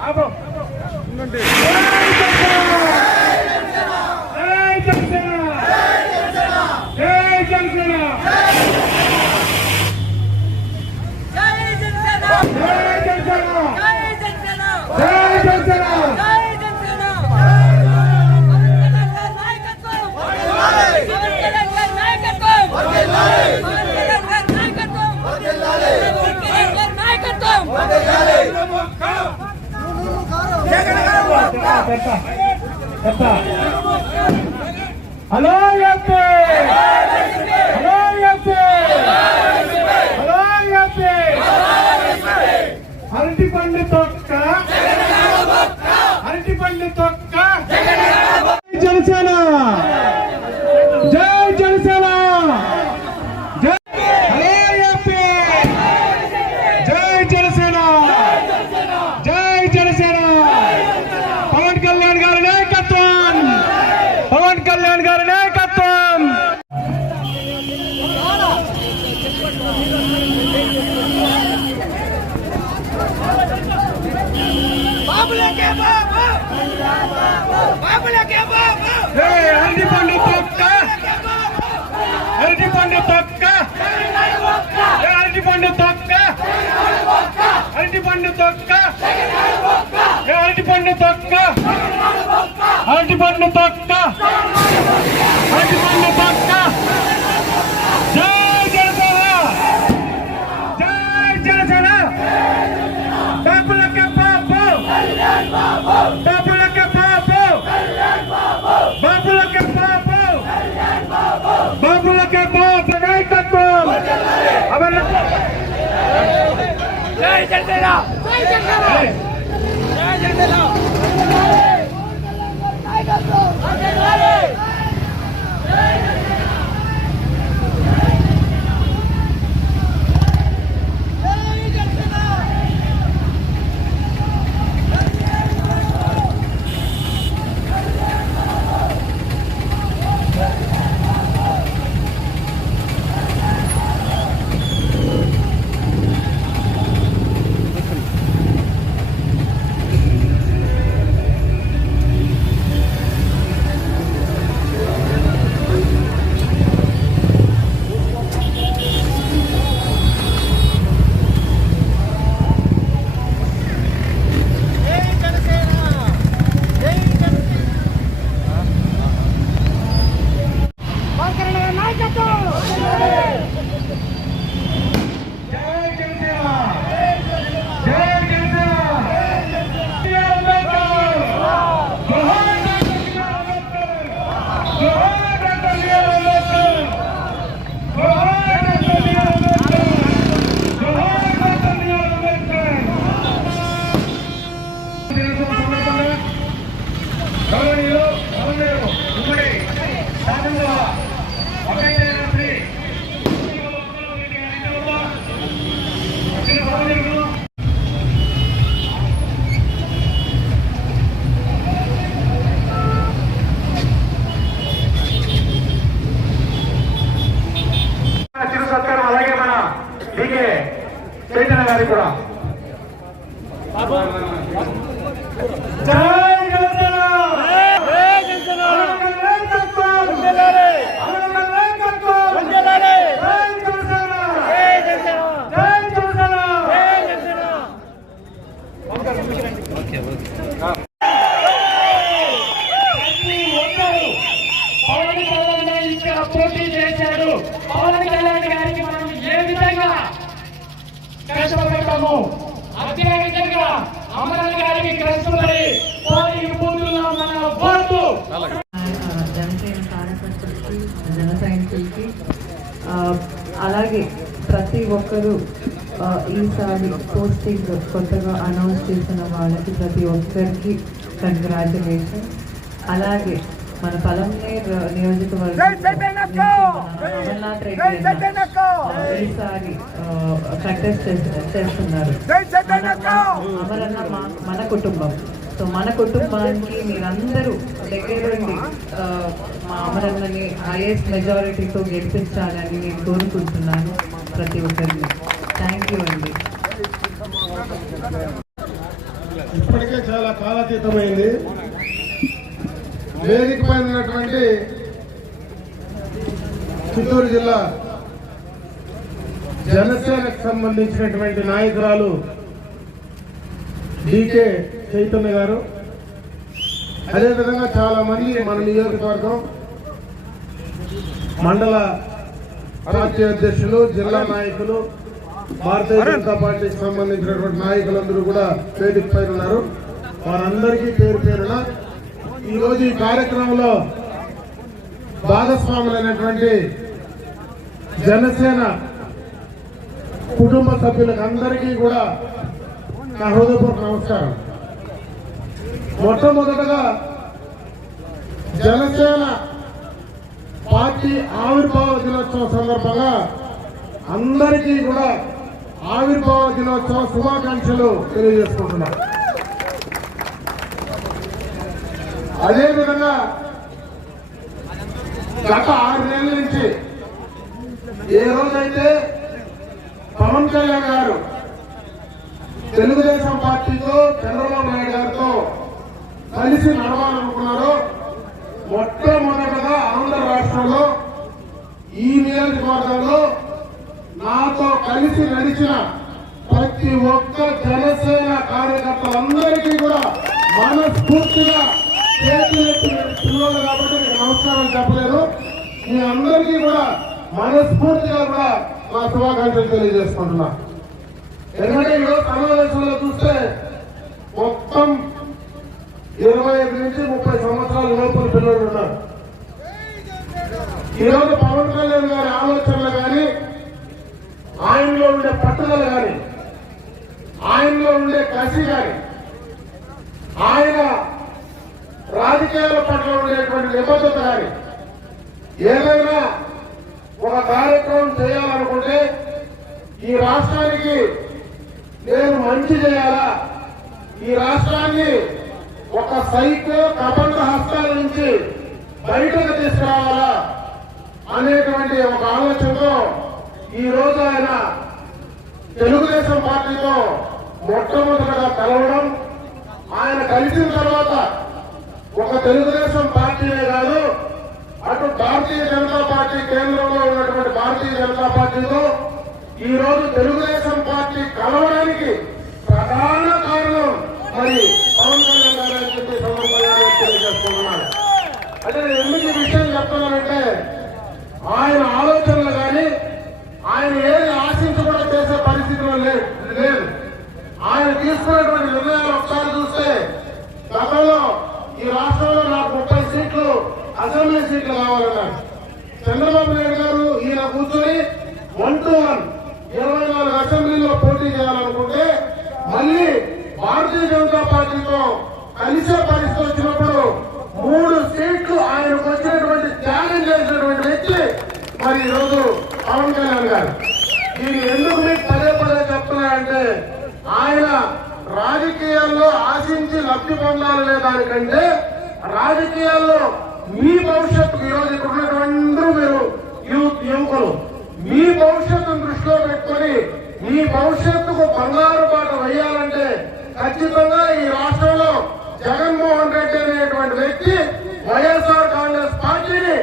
ఉండండి. జై జనసేన! జై జనసేన! జై జనసేన! జై జనసేన జై జనసేన! జై జనసేన జై జనసేన! జై జనసేన పవన్ కళ్యాణ్ గారి నాయకత్వం పవన్ కళ్యాణ్ గారి నాయకత్వం పవన్ కళ్యాణ్ గారి నాయకత్వం పవన్ కళ్యాణ్ గారి నాయకత్వం చెత్త. చెత్త. Hello MP! Hello MP! Hello MP! అరటి పండు తొక్క! అరటి పండు తొక్క! బాబులకే బాబు బాబులకే బాబు ఏయ్, అరటి పండు తొక్క అరటి పండు తొక్క ఏయ్, అరటి పండు తొక్క అరటి పండు తొక్క కష్టపడతాము. అదే విధంగా గారికి కష్టపడి పోలింగ్ బూతుల్లో మన ఓటు జనసేన కార్యకర్తలకి జన సైనికులకి అలాగే ప్రతి ఒక్కరూ ఈసారి పోస్టింగ్ కొత్తగా అనౌన్స్ చేసిన వాళ్ళకి ప్రతి ఒక్కరికి కంగ్రాచులేషన్ అలాగే మన పలంనేర్ నియోజకవర్గం నుంచి మన అమర్నాథ్ రెడ్డి అన్న, ఆ, ఈసారి కంటెస్ట్ చేస్తున్నారు. మన- అమరన్న మా- మన కుటుంబం. సో మన కుటుంబానికి మీరందరూ దగ్గరుండి మా అమరన్నని హైయెస్ట్ మెజారిటీతో గెలిపించాలని నేను కోరుకుంటున్నాను ప్రతి ఒక్కరిని. థ్యాంక్ యూ అండి. ఇప్పటికే చాలా కాలాతీతమైంది. వేదిక పైన ఉన్నటువంటి చిత్తూరు జిల్లా జనసేనకు సంబంధించినటువంటి నాయకురాలు డికే చైతన్య గారు. అదేవిధంగా చాలా మంది మన నియోజకవర్గం మండల పార్టీ అధ్యక్షులు జిల్లా నాయకులు భారతీయ జనతా పార్టీకి సంబంధించినటువంటి నాయకులందరూ కూడా వేదిక పైన ఉన్నారు. వారందరికీ పేరు పేరున ఈరోజు ఈ కార్యక్రమంలో భాగస్వాములైనటువంటి జనసేన కుటుంబ సభ్యులకు అందరికీ కూడా నా హృదయపూర్వక నమస్కారం. మొట్టమొదటగా జనసేన పార్టీ ఆవిర్భావ దినోత్సవం సందర్భంగా అందరికీ కూడా ఆవిర్భావ దినోత్సవ శుభాకాంక్షలు తెలియజేసుకుంటున్నారు అదేవిధంగా గత ఆరు నెలల నుంచి ఏ రోజైతే పవన్ కళ్యాణ్ గారు తెలుగుదేశం పార్టీతో చంద్రబాబు నాయుడు గారితో కలిసి నడవాలనుకున్నారో మొట్టమొదటగా ఆంధ్ర రాష్ట్రంలో ఈ నియోజకవర్గంలో నాతో కలిసి నడిచిన ప్రతి ఒక్క జనసేన కార్యకర్తలందరికీ కూడా మనస్ఫూర్తిగా పిల్లలు కాబట్టి నమస్కారం చెప్పలేదు మీ అందరికీ కూడా మనస్ఫూర్తిగా కూడా నా శుభాకాంక్షలు తెలియజేసుకుంటున్నా. ఎందుకంటే ఈరోజు సమావేశంలో చూస్తే మొత్తం ఇరవై ఐదు నుంచి ముప్పై సంవత్సరాల లోపల పిల్లలు ఉన్నారు. ఈరోజు పవన్ కళ్యాణ్ గారి ఆలోచనలు కానీ ఆయనలో ఉండే పట్టుదల కానీ ఆయనలో ఉండే కసి కానీ ఆయన రాజకీయాల పట్ల ఉండేటువంటి నిబద్ధత కానీ ఏదైనా ఒక కార్యక్రమం చేయాలనుకుంటే ఈ రాష్ట్రానికి నేను మంచి చేయాలా? ఈ రాష్ట్రాన్ని ఒక సైకో కబంధ హస్తాల నుంచి బయటకు తీసుకురావాలా? అనేటువంటి ఒక ఆలోచనతో ఈ రోజు ఆయన తెలుగుదేశం పార్టీతో మొట్టమొదటగా కలవడం ఆయన కలిసిన తర్వాత ఒక తెలుగుదేశం పార్టీనే కాదు అటు భారతీయ జనతా పార్టీ కేంద్రంలో ఉన్నటువంటి భారతీయ జనతా పార్టీతో ఈ రోజు తెలుగుదేశం పార్టీ కలవడానికి ప్రధాన కారణం మరి పవన్ కళ్యాణ్ గారు అని చెప్పి సందర్భంగా అంటే నేను ఎందుకు ఈ విషయం చెప్తున్నానంటే ఆయన ఆలోచనలు కానీ ఆయన ఏది ఆశించి కూడా చేసే పరిస్థితిలో లేదు. ఆయన తీసుకున్నటువంటి ఈ రాష్ట్రంలో నాకు ముప్పై సీట్లు అసెంబ్లీ సీట్లు కావాలన్నారు. చంద్రబాబు నాయుడు గారు ఈయన కూర్చొని వన్ టు వన్ ఇరవై నాలుగు అసెంబ్లీలో పోటీ చేయాలనుకుంటే మళ్ళీ భారతీయ జనతా పార్టీతో కలిసే పరిస్థితి వచ్చినప్పుడు మూడు సీట్లు ఆయనకు వచ్చినటువంటి త్యాగం చేసినటువంటి వ్యక్తి మరి ఈరోజు పవన్ కళ్యాణ్ గారు. దీన్ని ఎందుకు మీకు పదే పదే చెప్తున్నాయంటే ఆయన రాజకీయాల్లో ఆశించి లబ్ధి పొందాలనే దానికంటే రాజకీయాల్లో మీ భవిష్యత్తుకు ఈరోజు ఇక్కడ ఉన్నటువంటి మీరు యూత్ యువకులు మీ భవిష్యత్తును దృష్టిలో పెట్టుకొని మీ భవిష్యత్తుకు బంగారు బాట వేయాలంటే ఖచ్చితంగా ఈ రాష్ట్రంలో జగన్మోహన్ రెడ్డి అనేటువంటి వ్యక్తి వైఎస్ఆర్ కాంగ్రెస్ పార్టీని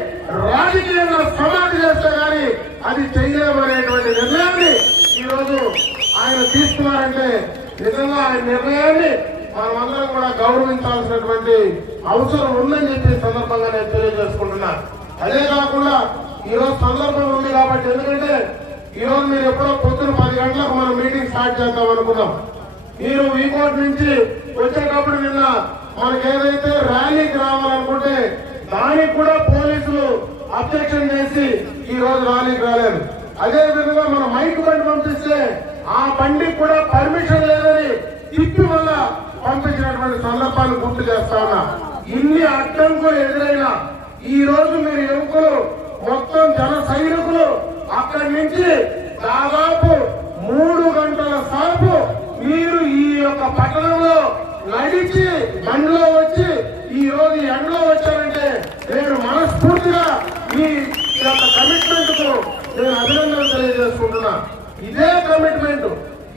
రాజకీయంగా సమాధి చేస్తే గాని అది చేయలేమనేటువంటి నిర్ణయాన్ని ఈ రోజు ఆయన తీసుకున్నారంటే నిజంగా ఆయన నిర్ణయాన్ని మనమందరం కూడా గౌరవించాల్సినటువంటి అవసరం ఉందని చెప్పి సందర్భంగా నేను తెలియజేసుకుంటున్నా. అదే కాకుండా ఈ రోజు సందర్భం ఉంది కాబట్టి ఎందుకంటే ఈ రోజు మీరు ఎప్పుడో పొద్దున పది గంటలకు మనం మీటింగ్ స్టార్ట్ చేద్దాం అనుకున్నాం. మీరు వీకోట్ నుంచి వచ్చేటప్పుడు నిన్న మనకి ఏదైతే ర్యాలీకి రావాలనుకుంటే దానికి కూడా పోలీసులు అబ్జెక్షన్ చేసి ఈ రోజు ర్యాలీకి రాలేదు. అదే విధంగా మనం మైక్ బండి పంపిస్తే ఆ బండి కూడా పర్మిషన్ లేదని తిప్పి వల్ల పంపించినటువంటి సందర్భాలు గుర్తు చేస్తా ఉన్నా. ఇన్ని అడ్డంకులు ఎదురైనా ఈ రోజు మీరు యువకులు మొత్తం జన సైనికులు అక్కడి నుంచి దాదాపు మూడు గంటల సేపు మీరు ఈ యొక్క పట్టణంలో నడిచి బండిలో వచ్చి ఈ రోజు ఎండలో వచ్చారంటే నేను మనస్ఫూర్తిగా ఈ యొక్క కమిట్మెంట్కు నేను అభినందన ఇదే కమిట్మెంట్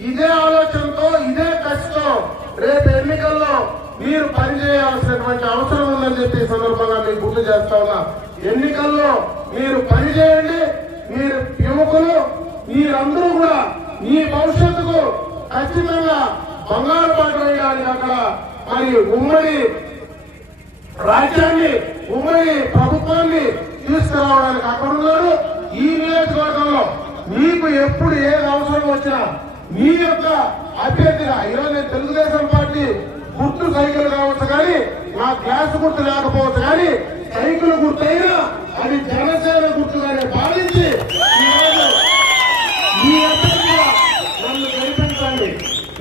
ఇదే ఆలోచనతో ఇదే కష్టం రేపు ఎన్నికల్లో మీరు పనిచేయాల్సినటువంటి అవసరం ఉందని చెప్పి సందర్భంగా మీకు గుర్తు చేస్తా ఉన్నా. ఎన్నికల్లో మీరు పనిచేయండి మీరు యువకులు మీరందరూ కూడా మీ భవిష్యత్తుకు ఖచ్చితంగా బంగారు పాట వేయడానికి అక్కడ మరి ఉమ్మడి రాజ్యాన్ని ఉమ్మడి ప్రభుత్వాన్ని తీసుకురావడానికి అక్కడ ఉన్నారు. ఈ నియోజకవర్గంలో మీకు ఎప్పుడు ఏది అవసరం వచ్చినా మీ యొక్క అభ్యర్థిగా ఈరోజు నేను తెలుగుదేశం పార్టీ గుర్తు సైకిల్ కావచ్చు కానీ నా గ్లాస్ గుర్తు లేకపోవచ్చు కానీ సైకిల్ గుర్తు అయినా అది జనసేన గుర్తుగానే భావించి ఈరోజు మీ అభ్యర్థిగా నన్ను గెలిపించండి.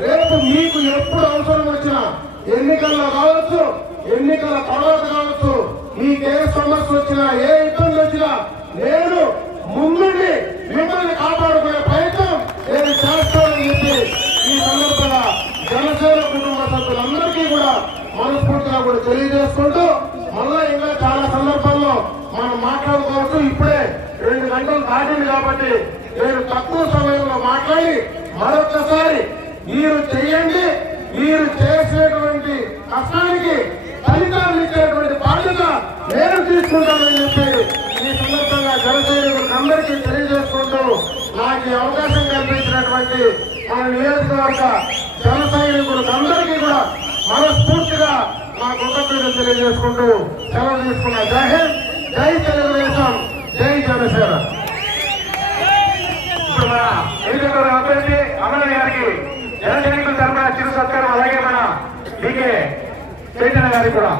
రేపు మీకు ఎప్పుడు అవసరం వచ్చినా ఎన్నికల్లో కావచ్చు ఎన్నికల తర్వాత కావచ్చు మీకు ఏ సమస్య వచ్చినా ఏ ఇబ్బంది వచ్చినా నేను ముందుండి మిమ్మల్ని కాపాడుకునే ప్రయత్నం నేను చేస్తానని చెప్పి ఈ సందర్భంగా జనసేన కుటుంబ సభ్యులందరికీ కూడా మనస్ఫూర్తిగా కూడా తెలియజేసుకుంటూ మళ్ళా ఇంకా చాలా సందర్భాల్లో మనం మాట్లాడుకోవచ్చు. ఇప్పుడే రెండు గంటలు దాటింది కాబట్టి నేను తక్కువ సమయంలో మాట్లాడి మరొకసారి మీరు చేయండి. మీరు చేసేటువంటి కష్టానికి ఫలితాలు ఇచ్చేటువంటి బాధ్యత నేను తీసుకుంటానని చెప్పి ఈ సందర్భంగా జనసైనికులకు తెలియజేసుకుంటూ నాకు ఈ అవకాశం కల్పించినటువంటి మన నియోజకవర్గ జన సైనికులందరికీ కూడా మనస్ఫూర్తిగా నా కృతజ్ఞతలు తెలియజేసుకుంటూ సెలవు తీసుకున్న. జై హింద్ జై తెలుగుదేశం జై జనసేన. ఎన్నికల అభ్యర్థి అమరన్ గారికి జన సైనికుల తరఫున చిరు సత్కారం అలాగే మన డీకే చైతన్య గారికి కూడా.